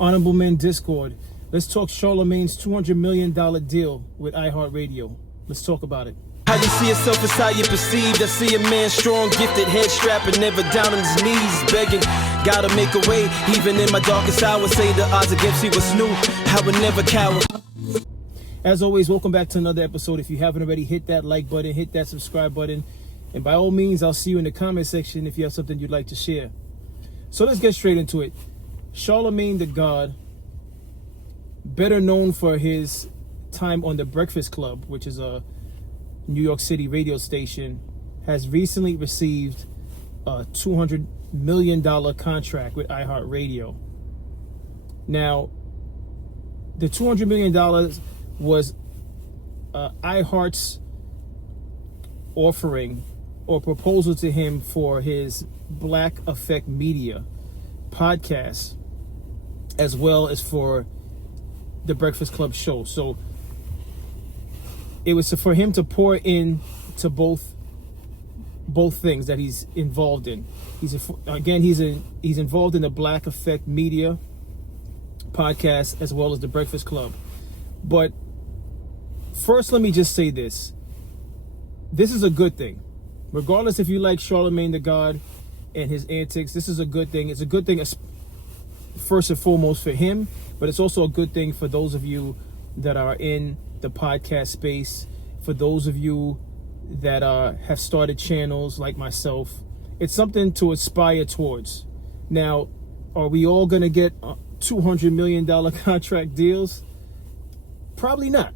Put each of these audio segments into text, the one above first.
Honorable Men Discord. Let's talk Charlamagne's $200 million deal with iHeart Radio. Let's talk about it. How you see yourself is how you perceived. I see a man strong, gifted, head strapping, never down on his knees, begging. Gotta make a way, even in my darkest hour. Say the odds against me was new. I would never cower. As always, welcome back to another episode. If you haven't already, hit that like button, hit that subscribe button. And by all means, I'll see you in the comment section if you have something you'd like to share. So let's get straight into it. Charlamagne the God, better known for his time on The Breakfast Club, which is a New York City radio station, has recently received a $200 million contract with iHeart Radio. Now, the $200 million was iHeart's offering or proposal to him for his Black Effect Media podcast, as well as for the Breakfast Club show. So it was for him to pour in to both things that he's involved in. He's involved in the Black Effect Media podcast as well as the Breakfast Club. But first, let me just say this. This is a good thing. Regardless if you like Charlamagne the God and his antics, this is a good thing. It's a good thing first and foremost for him, but it's also a good thing for those of you that are in the podcast space, for those of you that have started channels like myself. It's something to aspire towards. Now, are we all going to get $200 million contract deals? Probably not.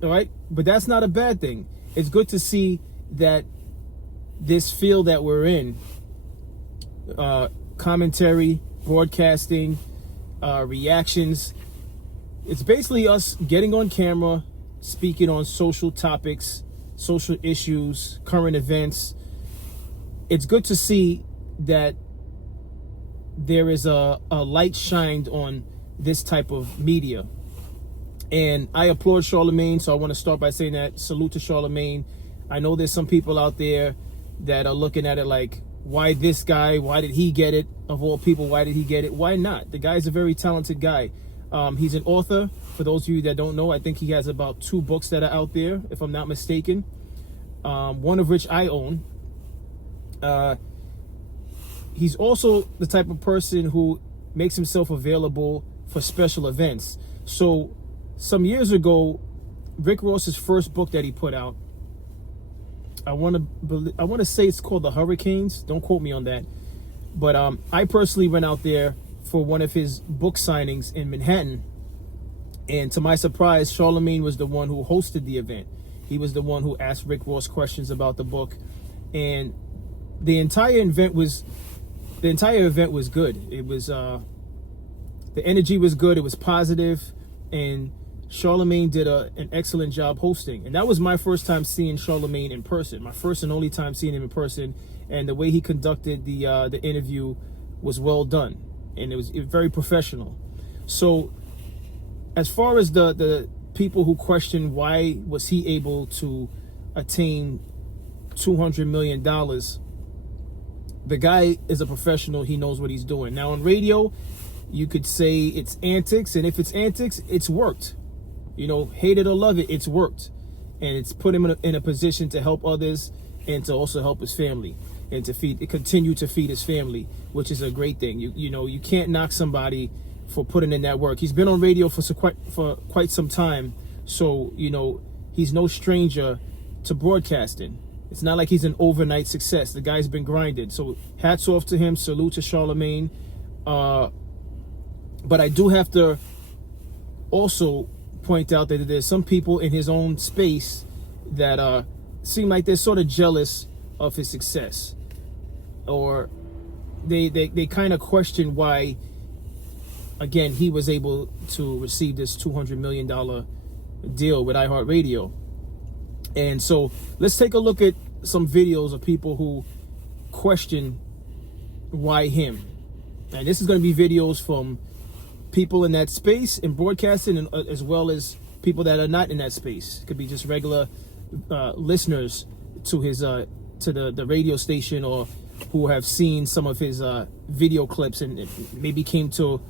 All right. But that's not a bad thing. It's good to see that this field that we're in, commentary, broadcasting, reactions, it's basically us getting on camera, speaking on social topics, social issues, current events. It's good to see that there is a light shined on this type of media. And I applaud Charlamagne, so I want to start by saying that. Salute to Charlamagne. I know there's some people out there that are looking at it like, why this guy? Why did he get it? Of all people, why did he get it? Why not? The guy's a very talented guy. He's an author. For those of you that don't know, I think he has about 2 books that are out there, if I'm not mistaken. One of which I own. He's also the type of person who makes himself available for special events. So some years ago, Rick Ross's first book that he put out, I want to say it's called The Hurricanes. Don't quote me on that. But I personally went out there for one of his book signings in Manhattan. And to my surprise, Charlamagne was the one who hosted the event. He was the one who asked Rick Ross questions about the book. And the entire event was good. It was the energy was good. It was positive, and Charlamagne did an excellent job hosting. And that was my first time seeing Charlamagne in person. My first and only time seeing him in person. And the way he conducted the interview was well done, and it was very professional. So as far as the people who question why was he able to attain $200 million, the guy is a professional. He knows what he's doing. Now on radio, you could say it's antics, and if it's antics, it's worked. You know, hate it or love it, it's worked. And it's put him in a position to help others and to also help his family and to continue to feed his family, which is a great thing. You know, you can't knock somebody for putting in that work. He's been on radio for quite some time. So, you know, he's no stranger to broadcasting. It's not like he's an overnight success. The guy's been grinded. So hats off to him. Salute to Charlamagne. But I do have to also point out that there's some people in his own space that seem like they're sort of jealous of his success, or they kind of question why, again, he was able to receive this $200 million deal with iHeartRadio. And so let's take a look at some videos of people who question why him. And this is going to be videos from people in that space in broadcasting, and as well as people that are not in that space. It could be just regular listeners to his to the radio station, or who have seen some of his video clips and maybe came to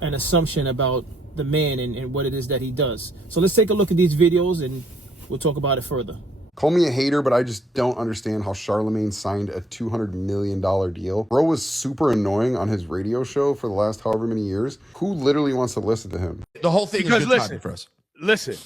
an assumption about the man and what it is that he does. So let's take a look at these videos and we'll talk about it further. Call me a hater, but I just don't understand how Charlamagne signed a $200 million deal. Bro was super annoying on his radio show for the last however many years. Who literally wants to listen to him? The whole thing Because is good timing for us. Listen,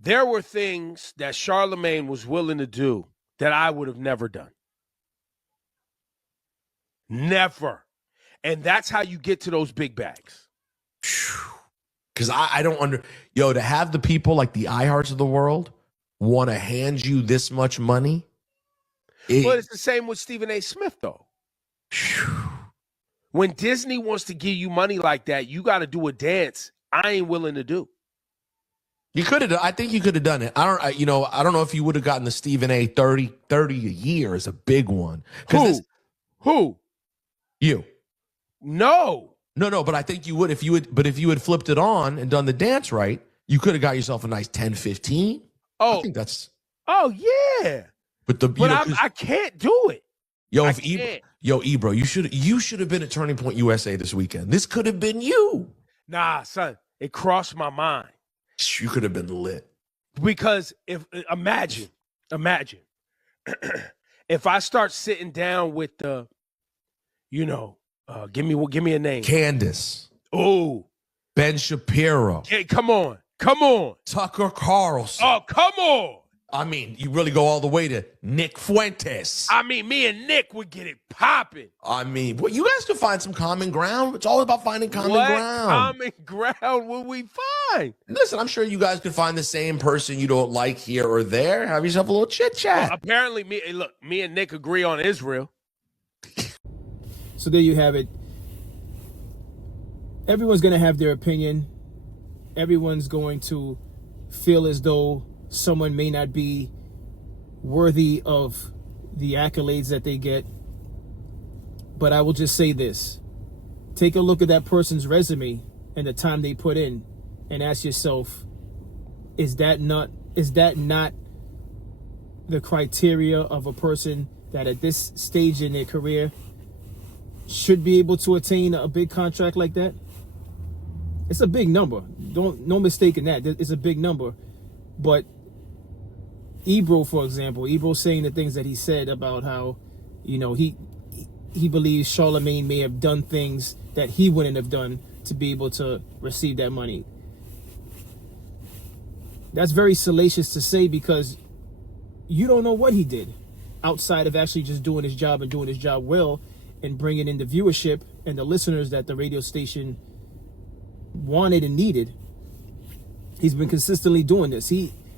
there were things that Charlamagne was willing to do that I would have never done. Never. And that's how you get to those big bags. Because I don't to have the people like the iHearts of the world want to hand you this much money. But it's the same with Stephen A. Smith, though. When Disney wants to give you money like that, you got to do a dance I ain't willing to do. You could have. I think you could have done it. I don't know if you would have gotten the Stephen A. 30 a year is a big one. Who? You. No. But I think you would if you had flipped it on and done the dance right, you could have got yourself a nice 10, 15. Oh, I think that's. Oh yeah. But I can't do it. Ebro, you should have been at Turning Point USA this weekend. This could have been you. Nah, son, it crossed my mind. You could have been lit. Because imagine, if I start sitting down with the, give me a name. Candace. Oh, Ben Shapiro. Hey, come on. Tucker Carlson. Oh, come on. I mean, you really go all the way to Nick Fuentes. I mean, me and Nick would get it popping. I mean, well, you guys could find some common ground. It's all about finding common ground. Common ground will we find? Listen, I'm sure you guys could find the same person you don't like here or there. Have yourself a little chit chat. Well, apparently, me and Nick agree on Israel. So there you have it. Everyone's going to have their opinion. Everyone's going to feel as though someone may not be worthy of the accolades that they get. But I will just say this. Take a look at that person's resume and the time they put in and ask yourself, is that not the criteria of a person that at this stage in their career should be able to attain a big contract like that? It's a big number. No mistake in that. It's a big number. But Ebro, for example, saying the things that he said about how, he believes Charlamagne may have done things that he wouldn't have done to be able to receive that money. That's very salacious to say because you don't know what he did outside of actually just doing his job and doing his job well and bringing in the viewership and the listeners that the radio station wanted and needed. He's been consistently doing this.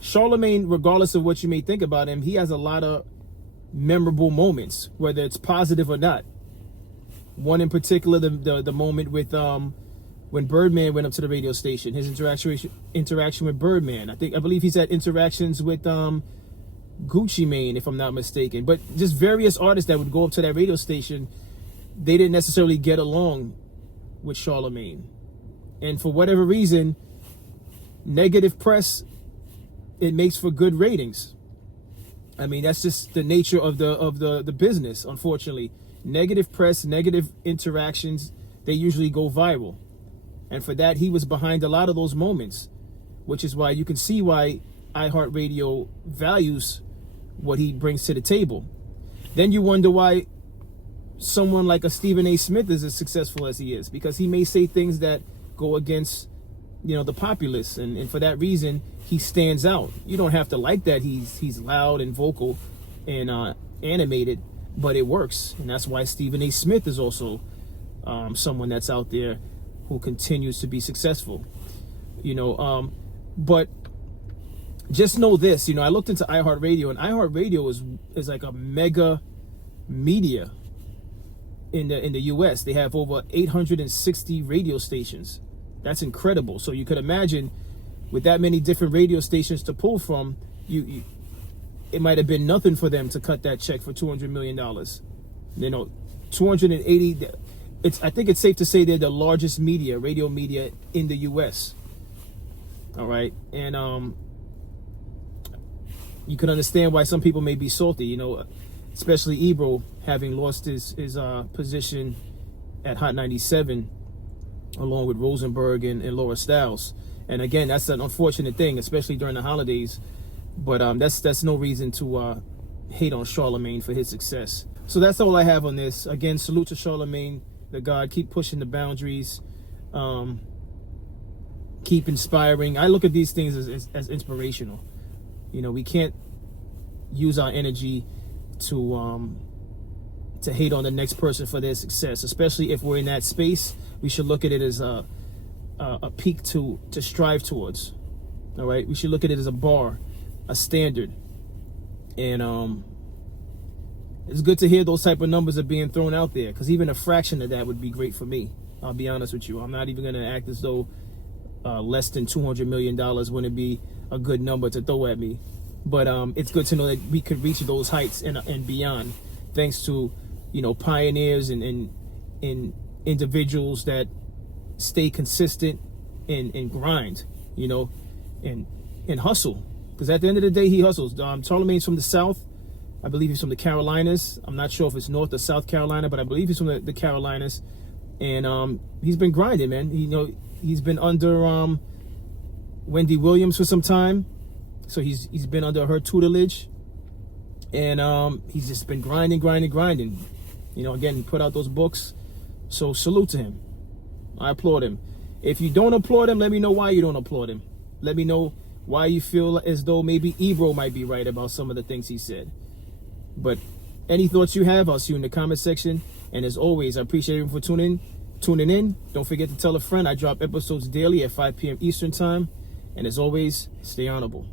Charlamagne, regardless of what you may think about him, he has a lot of memorable moments, whether it's positive or not. One in particular, the moment with when Birdman went up to the radio station, his interaction with Birdman. I believe he's had interactions with Gucci Mane, if I'm not mistaken. But just various artists that would go up to that radio station, they didn't necessarily get along with Charlamagne. And for whatever reason, negative press, it makes for good ratings. I mean, that's just the nature of the business, unfortunately. Negative press, negative interactions, they usually go viral. And for that, he was behind a lot of those moments, which is why you can see why iHeartRadio values what he brings to the table. Then you wonder why someone like a Stephen A. Smith is as successful as he is, because he may say things that go against, the populace, and for that reason, he stands out. You don't have to like that he's loud and vocal and animated, but it works, and that's why Stephen A. Smith is also someone that's out there who continues to be successful. But just know this, I looked into iHeartRadio, and iHeartRadio is like a mega media in the US. They have over 860 radio stations. That's incredible. So you could imagine, with that many different radio stations to pull from, it might have been nothing for them to cut that check for $200 million. 280. I think it's safe to say they're the largest radio media in the US. All right, and you can understand why some people may be salty. Especially Ebro having lost his position at Hot 97 along with Rosenberg and Laura Stiles. And again, that's an unfortunate thing, especially during the holidays. But that's no reason to hate on Charlamagne for his success. So that's all I have on this. Again, salute to Charlamagne, the God. Keep pushing the boundaries. Keep inspiring. I look at these things as inspirational. You know, we can't use our energy to hate on the next person for their success, especially if we're in that space. We should look at it as a peak to strive towards. All right, we should look at it as a bar, a standard. And it's good to hear those type of numbers are being thrown out there, because even a fraction of that would be great for me. I'll be honest with you. I'm not even going to act as though less than $200 million wouldn't be a good number to throw at me. But it's good to know that we could reach those heights and beyond, thanks to, you know, pioneers and individuals that stay consistent and grind, you know, and hustle. Because at the end of the day, he hustles. Charlamagne's from the South. I believe he's from the Carolinas. I'm not sure if it's North or South Carolina, but I believe he's from the Carolinas. And he's been grinding, man. You know, he's been under Wendy Williams for some time. So he's been under her tutelage. And he's just been grinding. You know, again, he put out those books. So salute to him. I applaud him. If you don't applaud him, let me know why you don't applaud him. Let me know why you feel as though maybe Ebro might be right about some of the things he said. But any thoughts you have, I'll see you in the comment section. And as always, I appreciate you for tuning in. Don't forget to tell a friend. I drop episodes daily at 5 p.m. Eastern time. And as always, stay honorable.